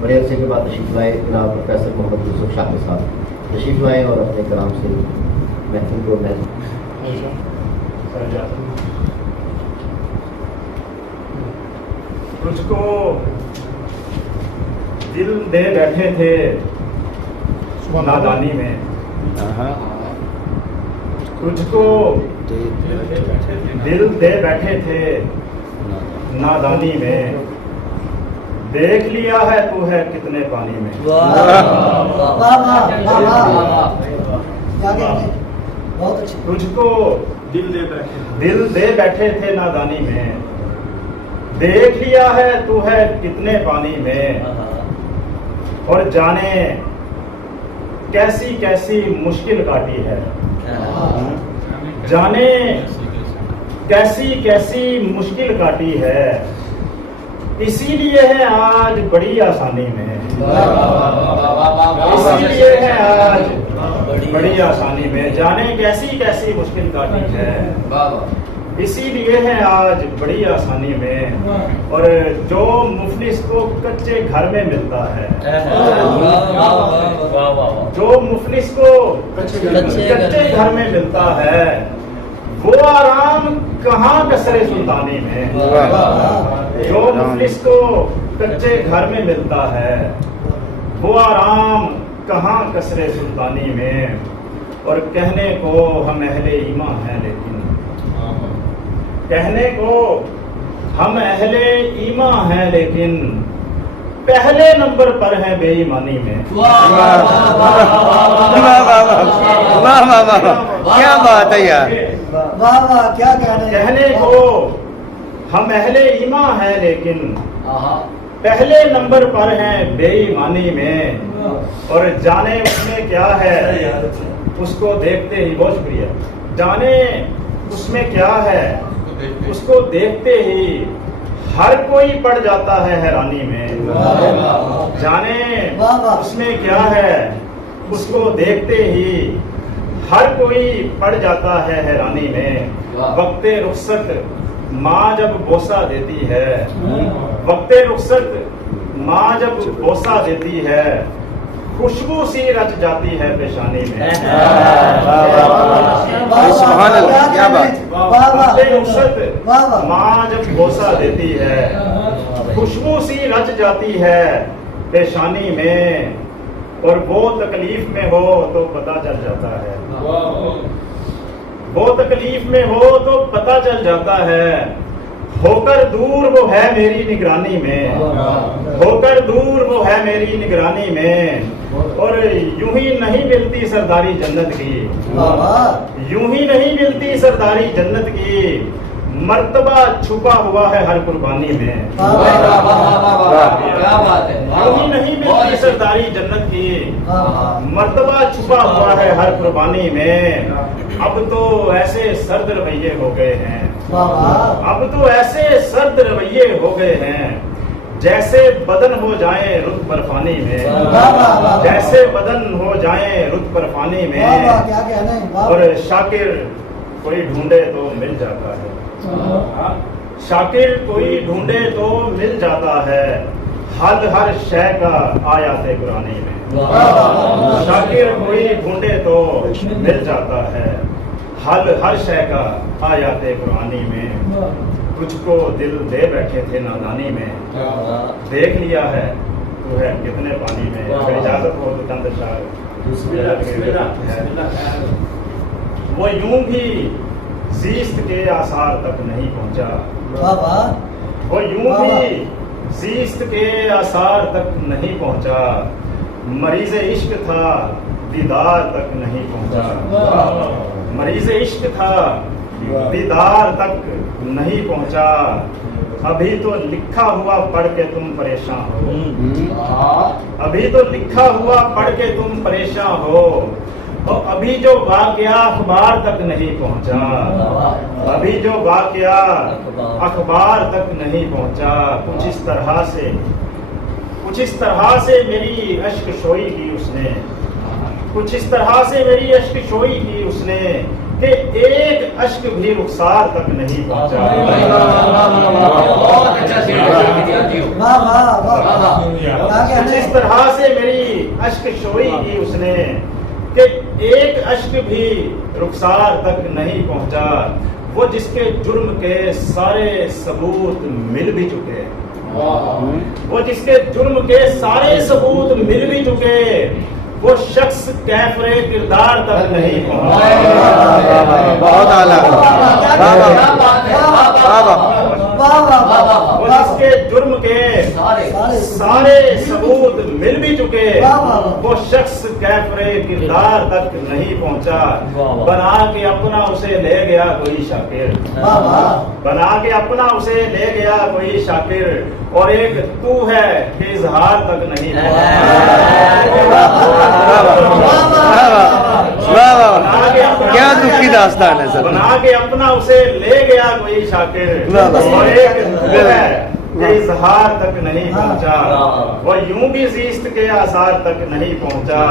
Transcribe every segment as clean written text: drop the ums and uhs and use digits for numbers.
بڑے عرصے کے بعد تشریف لائے جناب پروفیسر محمد یوسف شاہ کے ساتھ تشریف لائے اور اپنے کلام سے محفل کو تجھ کو دل دے بیٹھے تھے نادانی میں، تجھ کو دل دے بیٹھے تھے نادانی میں، دیکھ لیا ہے تو ہے کتنے پانی میں۔ تجھ کو دل دے بیٹھے تھے نادانی میں، دیکھ لیا ہے تو ہے کتنے پانی میں، اور جانے کیسی کیسی مشکل کاٹی ہے، جانے کیسی کیسی مشکل کاٹی ہے، اسی لیے ہے آج بڑی آسانی میں، اسی لیے ہے آج بڑی آسانی میں، جانے کیسی کیسی مشکل کاٹی ہے، اسی لیے ہے آج بڑی آسانی میں، اور جو مفلس کو کچے گھر میں ملتا ہے، جو مفلس کو کچے گھر میں ملتا ہے، وہ آرام کہاں قصر سلطانی میں، جو مفلس کو کچے گھر میں ملتا ہے، وہ آرام کہاں قصر سلطانی میں، اور کہنے کو ہم اہل ایمان ہیں لیکن، کہنے کو ہم اہل ایمان ہیں لیکن پہلے نمبر پر ہیں بے ایمانی میں۔ کیا بات ہے یار، کہنے کو ہم اہل ایمان ہیں لیکن پہلے نمبر پر ہیں بے ایمانی میں، اور جانے اس میں کیا ہے اس کو دیکھتے ہی، بہت شکریہ، جانے اس میں کیا ہے اس کو دیکھتے ہی ہر کوئی پڑ جاتا ہے حیرانی میں، جانے اس میں کیا ہے اس کو دیکھتے ہی ہر کوئی پڑ جاتا ہے حیرانی میں، وقت رخصت ماں جب بوسہ دیتی ہے، وقت رخصت ماں جب بوسہ دیتی ہے، خوشبو سی رچ جاتی ہے پیشانی میں، سبحان اللہ، کیا بات، وقت رخصت ماں جب بوسہ دیتی ہے، خوشبو سی رچ جاتی ہے پیشانی میں، اور وہ تکلیف میں ہو تو پتہ چل جاتا ہے، وہ تکلیف میں ہو تو پتہ چل جاتا ہے، ہو کر دور وہ ہے میری نگرانی میں، ہو کر دور وہ ہے میری نگرانی میں، اور یوں ہی نہیں ملتی سرداری جنت کی، یوں ہی نہیں ملتی سرداری جنت کی، مرتبہ چھپا ہوا ہے ہر قربانی میں، یوں ہی نہیں ملتی سرداری جنت کی، مرتبہ چھپا ہوا ہے ہر قربانی میں، اب تو ایسے سرد رویے ہو گئے ہیں، اب تو ایسے سرد رویے ہو گئے ہیں، جیسے بدن ہو جائیں رت برفانی میں، جیسے بدن ہو جائیں رت برفانی میں، اور شاکر کوئی ڈھونڈے تو مل جاتا ہے، شاکر کوئی ڈھونڈے تو مل جاتا ہے، حل ہر شے کا آیات قرآنی میں، شاکر کوئی ڈھونڈے تو مل جاتا ہے، حل ہر شے کا آیات قرآنی میں، تجھ کو دل دے بیٹھے تھے نادانی میں، دیکھ لیا ہے تو ہے کتنے پانی میں۔ اگر اجازت ہو تو چند اشعار وہ یوں بھی زیست کے آثار تک نہیں پہنچا، وہ یوں بھی زیست کے آثار تک نہیں پہنچا، مریض عشق تھا دیدار تک نہیں پہنچا، مریض عشق تھا دیدار تک نہیں پہنچا، ابھی تو لکھا ہوا پڑھ کے تم پریشان ہو، ابھی تو لکھا ہوا پڑھ کے تم پریشان ہو، اور ابھی جو واقعہ اخبار تک نہیں پہنچا، ابھی جو واقعہ اخبار تک نہیں پہنچا، کچھ اس طرح سے میری اشک شوئی کی اس نے، کچھ اس طرح سے میری اشک شوئی کی اس نے، کہ ایک اشک بھی رخسار تک نہیں پہنچا، بہت اچھا جس طرح سے میری اشک شوئی کی اس نے کہ ایک اشک بھی رخسار تک نہیں پہنچا، وہ جس کے جرم کے سارے ثبوت مل بھی چکے، وہ جس کے جرم کے سارے ثبوت مل بھی چکے، وہ شخص کیفر کردار تک نہیں پہنچا۔ بہت اعلیٰ، وہ جس کے جرم کے سارے ثبوت مل بھی چکے، وہ شخص کیفر کردار تک نہیں پہنچا، بنا کے اپنا اسے لے گیا کوئی شاکر، بنا کے اپنا اسے لے گیا کوئی شاکر، اور ایک تو ہے کہ اظہار تک نہیں کیا دکھی داستان ہے سر، بنا کے اپنا اسے لے گیا کوئی شاکر، اور ایک تو ہے کہ اظہار تک نہیں پہنچا، وہ یوں بھی زیست کے آثار تک نہیں پہنچا،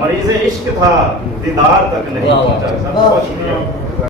مریض عشق تھا دیدار تک نہیں پہنچا۔